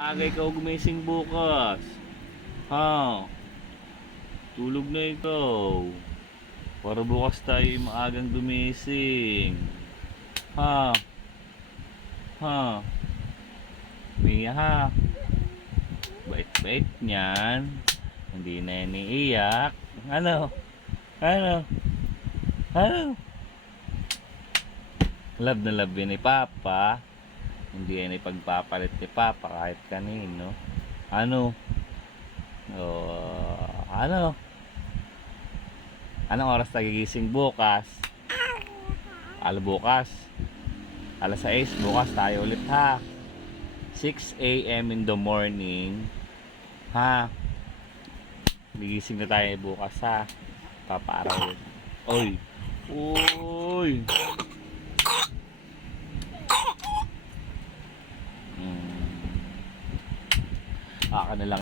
Agay ka gumising bukas. Ha? Tulog na ikaw. Para bukas tayo maagang gumising. Ha? Ha? Mia ha? Bait-bait niyan. Hindi na yan iiyak. Ano? Ano? Ano? Love na love yun ni Papa. Hindi yan ipagpapalit ni Papa kahit kanino. Ano? Ano? Anong oras nagigising bukas? Bukas? Alas 6 bukas tayo ulit ha. 6 a.m. in the morning. Ha? Gigising na tayo bukas ha. Paparaw. Oy. Oy. Aka na lang.